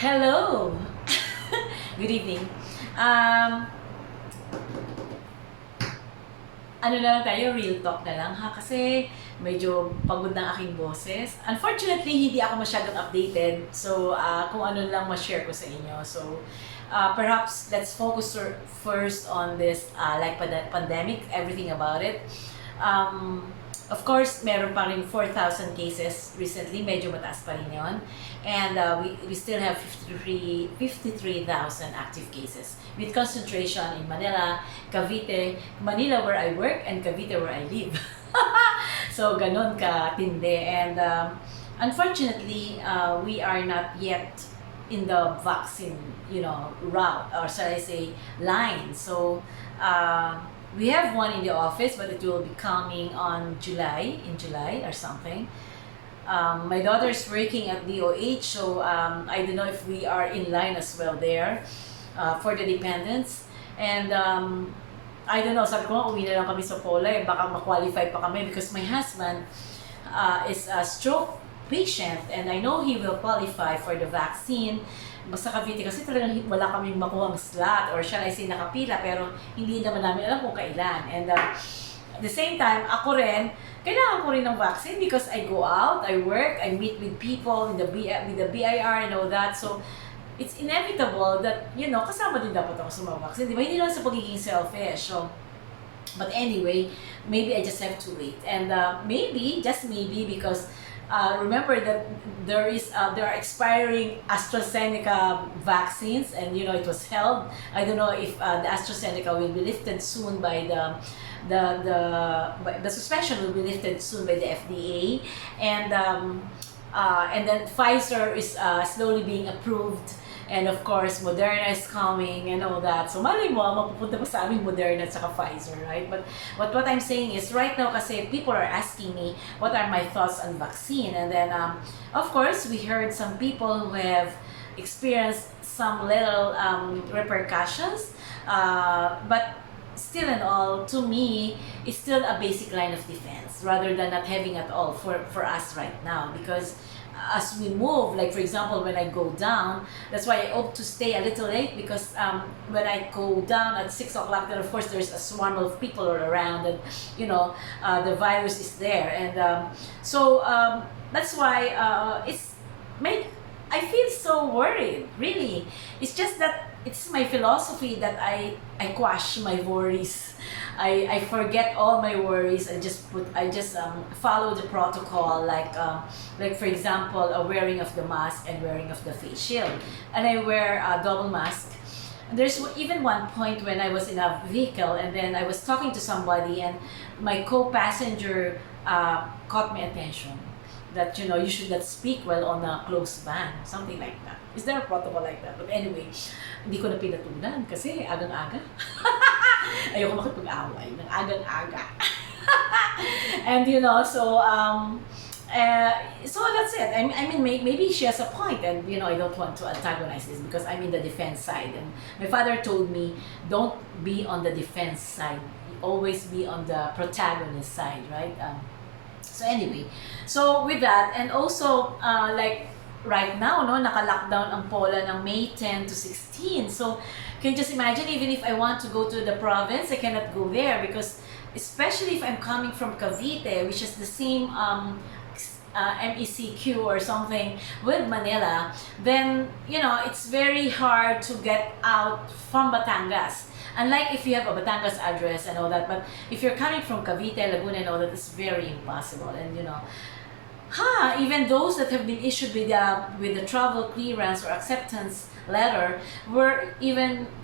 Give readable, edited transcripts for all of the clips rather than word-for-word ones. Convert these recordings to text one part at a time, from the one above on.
Hello! Good evening. Um, ano na lang tayo, real talk na lang ha, kasi medyo pagod na aking boses. Unfortunately, hindi ako masyadong updated, so kung ano lang ma-share ko sa inyo. So, perhaps let's focus first on this pandemic, everything about it. Um, of course, meron pa rin 4,000 cases recently, medyo mataas pa rin yun. And we still have 53,000 active cases with concentration in Manila, Cavite, Manila where I work, and Cavite where I live. So, ganon ka-tindi. And unfortunately, we are not yet in the vaccine, route, or shall I say, line. So, we have one in the office, but it will be coming on in July or something. My daughter's working at DOH, so I don't know if we are in line as well there for the dependents. And I don't know, sabi ko nga, uwi na lang kami sa Pola, baka ma-qualify pa kami because my husband is a stroke patient and I know he will qualify for the vaccine. Basta Cavite kasi talagang wala kaming makuhang slot or shall I say nakapila pero hindi naman namin alam kung kailan. And at the same time, ako rin, kailangan ko rin ng vaccine because I go out, I work, I meet with people with the BIR and all that. So, it's inevitable that, kasama din dapat ako sa mga vaccine. Di ba? Hindi lang sa pagiging selfish. So, but anyway, maybe I just have to wait. And maybe, just maybe, because remember that there are expiring AstraZeneca vaccines, and it was held. I don't know if the AstraZeneca will be lifted soon by the suspension will be lifted soon by the FDA, and then Pfizer is slowly being approved. And of course, Moderna is coming and all that. So, malay mo, mapupunta pa sa amin Moderna at saka Pfizer, right? But what I'm saying is, right now kasi people are asking me, what are my thoughts on vaccine? And then, of course, we heard some people who have experienced some little repercussions. But still and all, to me, it's still a basic line of defense rather than not having at all for us right now. Because as we move, like for example, when I go down, that's why I opt to stay a little late because when I go down at 6 o'clock, then of course there's a swarm of people all around, and the virus is there, and that's why it's made. I feel so worried. Really, it's just that it's my philosophy that I quash my worries. I forget all my worries. I just follow the protocol, like for example, a wearing of the mask and wearing of the face shield, and I wear a double mask. There's even one point when I was in a vehicle and then I was talking to somebody and my co-passenger caught my attention that you should not speak while on a closed van, something like that. Is there a protocol like that? But anyway, hindi ko na pinatulan kasi agang-aga. Ayoko makipag-away ng agang-aga. And so that's it. I mean, maybe she has a point, and I don't want to antagonize this because I'm in the defense side. And my father told me, don't be on the defense side. Always be on the protagonist side, right? So anyway, so with that, and also like right now, no, naka-lockdown ang Pola ng May 10 to 16. So can you just imagine, even if I want to go to the province, I cannot go there because especially if I'm coming from Cavite, which is the same MECQ or something with Manila, then it's very hard to get out from Batangas. Unlike if you have a Batangas address and all that, but if you're coming from Cavite, Laguna and all that, it's very impossible. And even those that have been issued with the travel clearance or acceptance letter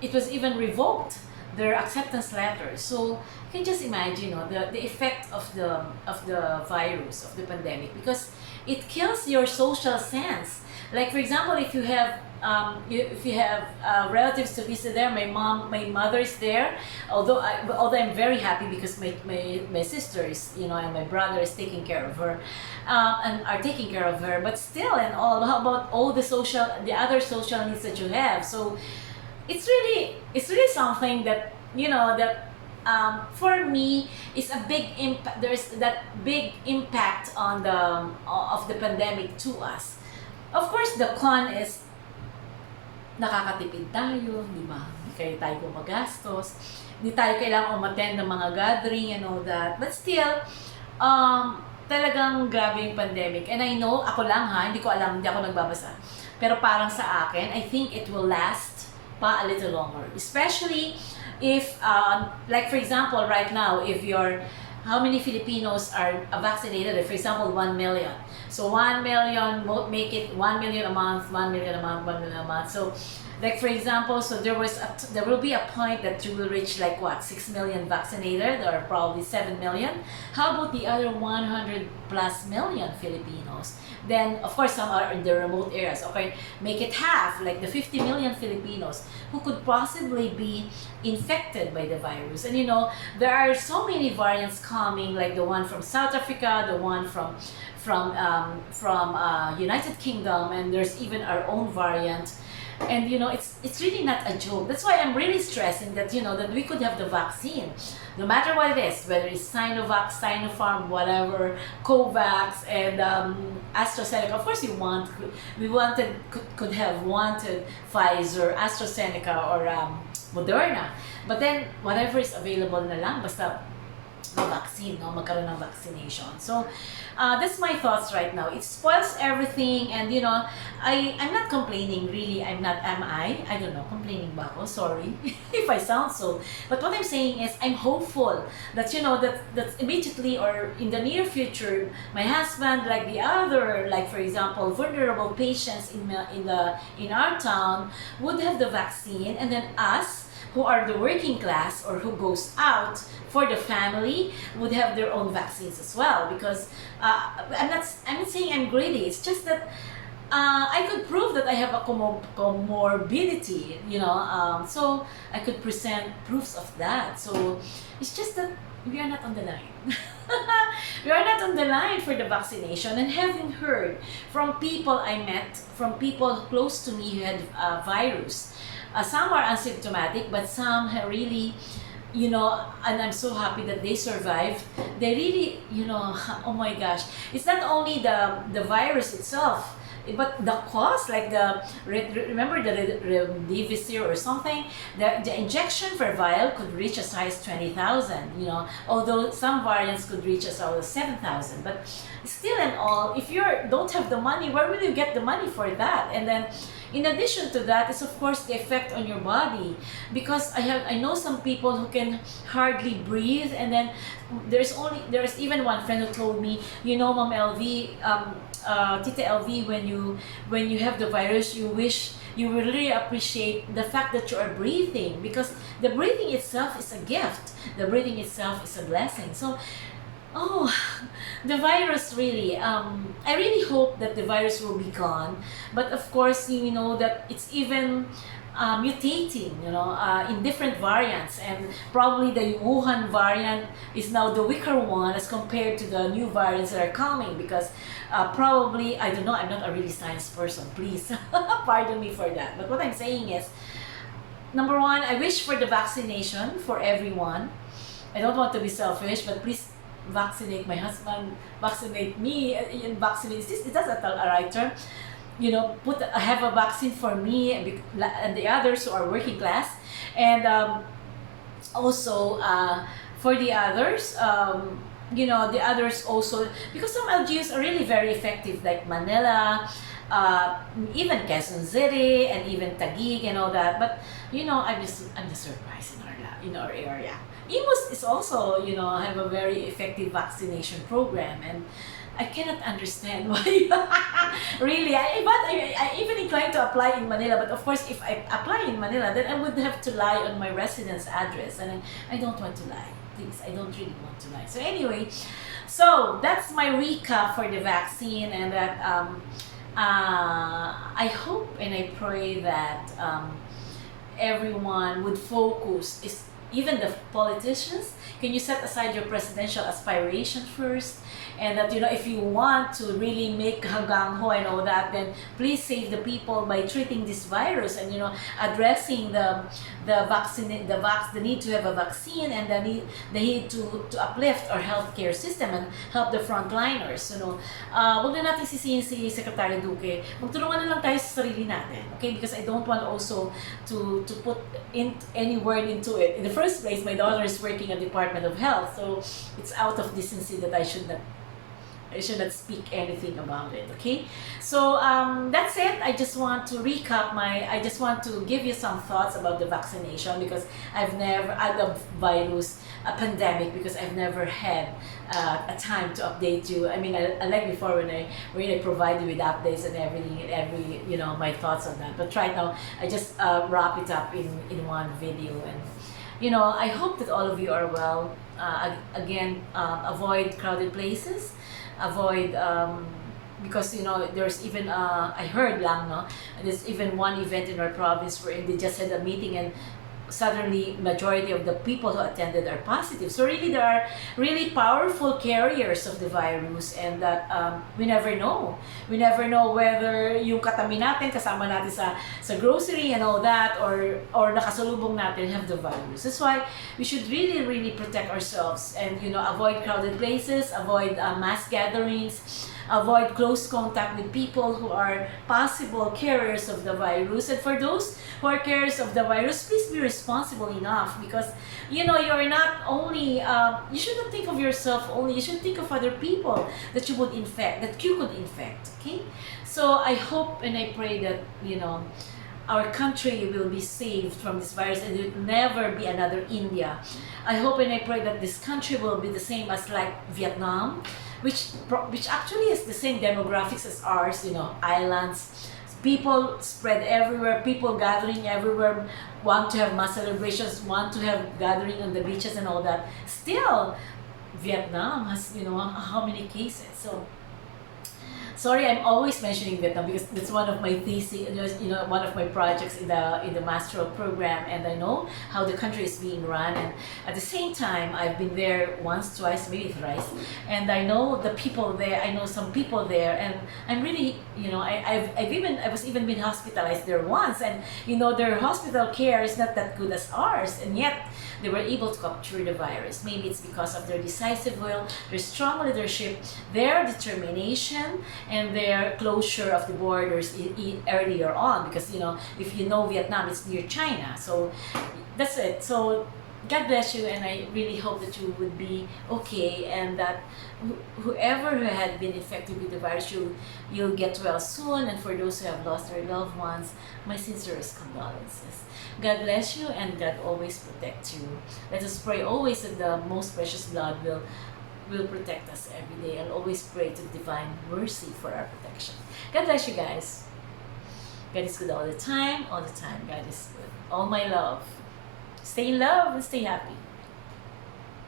it was even revoked, their acceptance letter. So you can just imagine, the effect of the virus, of the pandemic, because it kills your social sense. Like for example, if you have relatives to visit there, my mother is there. Although I'm very happy because my sister is, and my brother is taking care of her, and are taking care of her. But still, and all, how about all the other social needs that you have? So it's really something that for me is a big impact. There's that big impact on of the pandemic to us. Of course, the con is nakakatipid tayo, di ba? Hindi kayo tayo gumagastos. Hindi tayo kailangan umattend ng mga gathering and all that. But still, talagang grabe yung pandemic. And I know, ako lang ha, hindi ko alam, hindi ako nagbabasa. Pero parang sa akin, I think it will last pa a little longer. Especially if, like for example, right now, if you're, how many Filipinos are vaccinated? For example, 1 million. So 1 million, make it 1 million a month, 1 million a month, 1 million a month. So like for example, so there will be a point that you will reach like what, 6 million vaccinated or probably 7 million. How about the other 100 plus million Filipinos? Then of course some are in the remote areas. Okay, make it half, like the 50 million Filipinos who could possibly be infected by the virus. And you know, there are so many variants coming, like the one from South Africa, the one from United Kingdom, and there's even our own variant. And you know, it's really not a joke. That's why I'm really stressing that, you know, that we could have the vaccine, no matter what it is, whether it's Sinovac, Sinopharm, whatever, Covax, and AstraZeneca. Of course, could have wanted Pfizer, AstraZeneca, or Moderna. But then whatever is available na lang, basta the vaccine, no? Magkaroon ng vaccination. So, that's my thoughts right now. It spoils everything, and you know, I'm not complaining, really. I'm not, am I? I don't know, complaining ba ako? Sorry if I sound so. But what I'm saying is, I'm hopeful that, you know, that immediately or in the near future, my husband, like the other, like for example, vulnerable patients in our town would have the vaccine, and then us, who are the working class or who goes out for the family, would have their own vaccines as well. Because I'm not saying I'm greedy. It's just that I could prove that I have a comorbidity, you know, so I could present proofs of that. So it's just that we are not on the line. We are not on the line for the vaccination. And having heard from people I met, from people close to me who had virus, some are asymptomatic, but some have really, you know, and I'm so happy that they survived. They really, you know, oh my gosh, it's not only the virus itself, but the cost, like remember the remdesivir or something, the injection per vial could reach as high as 20,000, you know, although some variants could reach as low as 7,000. But still and all, if you don't have the money, where will you get the money for that? And then in addition to that is of course the effect on your body, because I know some people who can hardly breathe, and then there's even one friend who told me, you know, Mom LV, Tita LV, when you have the virus, you wish you will really appreciate the fact that you are breathing, because the breathing itself is a gift. The breathing itself is a blessing. So, oh, the virus really, I really hope that the virus will be gone. But of course, you know, that it's even mutating, you know, in different variants, and probably the Wuhan variant is now the weaker one as compared to the new variants that are coming, because probably, I don't know, I'm not a really science person, please pardon me for that. But what I'm saying is, number one, I wish for the vaccination for everyone. I don't want to be selfish, but please vaccinate my husband, vaccinate me, and vaccinate, is that a right term? You know, have a vaccine for me and the others who are working class, and also for the others, you know, the others also, because some LGUs are really very effective, like Manila, even Quezon City, and even Taguig and all that. But you know, I'm just surprised in our area. Imus is also, you know, have a very effective vaccination program, and I cannot understand why. Really, I even inclined to apply in Manila, but of course, if I apply in Manila, then I would have to lie on my residence address, and I don't want to lie. Please, I don't really want to lie. So anyway, so that's my recap for the vaccine, and that I hope and I pray that everyone would focus, even the politicians, can you set aside your presidential aspiration first? And that, if you want to really make hanggang ho and all that, then please save the people by treating this virus, and addressing the need to have a vaccine, and the need to uplift our healthcare system and help the frontliners. Wag na natin sisihin si Secretary Duque. Magtulungan na lang tayo sa sarili natin, okay? Because I don't want also to put in any word into it. In the first place, my daughter is working at Department of Health, so it's out of decency that I should not speak anything about it, okay? So that's it. I just want to I just want to give you some thoughts about the vaccination, because I've never had a virus, a pandemic, because I've never had a time to update you. I mean, I like before when I provide you with updates and everything, and every, my thoughts on that. But right now, I just wrap it up in one video. And I hope that all of you are well. Again, avoid crowded places, avoid because there's even I heard lang, no, there's even one event in our province where they just had a meeting, and suddenly majority of the people who attended are positive. So really, there are really powerful carriers of the virus, and that we never know. We never know whether yung katabi natin, kasama natin sa grocery and all that, or nakasalubong natin have the virus. That's why we should really, really protect ourselves, and avoid crowded places, avoid mass gatherings, avoid close contact with people who are possible carriers of the virus. And for those who are carriers of the virus, please be responsible enough, because you're not only you shouldn't think of yourself only, you should think of other people that you could infect, okay? So I hope and I pray that our country will be saved from this virus, and it will never be another India. I hope and I pray that this country will be the same as like Vietnam, which actually is the same demographics as ours, islands, people spread everywhere, people gathering everywhere, want to have mass celebrations, want to have gathering on the beaches and all that. Still, Vietnam has, how many cases? So, sorry, I'm always mentioning Vietnam because that's one of my thesis, one of my projects in the master's program, and I know how the country is being run. And at the same time, I've been there once, twice, maybe thrice, and I know the people there. I know some people there, and I'm really, I was even been hospitalized there once, and their hospital care is not that good as ours, and yet they were able to capture the virus. Maybe it's because of their decisive will, their strong leadership, their determination, and their closure of the borders earlier on, because if Vietnam, it's near China. So that's it. So God bless you, and I really hope that you would be okay, and that whoever who had been infected with the virus, you'll get well soon. And for those who have lost their loved ones, my sincerest condolences. God bless you, and God always protect you. Let us pray always that the most precious blood will protect us every day, and always pray to divine mercy for our protection. God bless you guys. God is good all the time, all the time. God is good. All my love. Stay in love and stay happy.